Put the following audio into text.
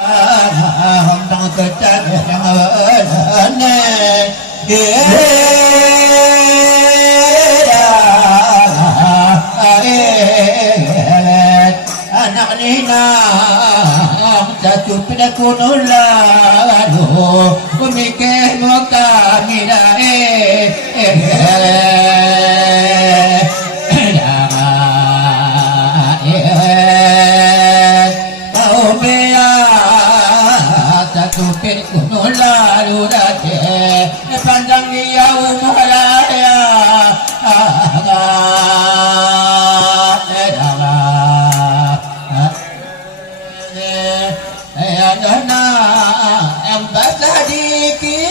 Hồng đăng cơ chân chẳng ơn anak nina jatuh pada kunulalu pemikir muka nina tupir gunung lalu dake pandang dia umulaya em bắt ra đi kia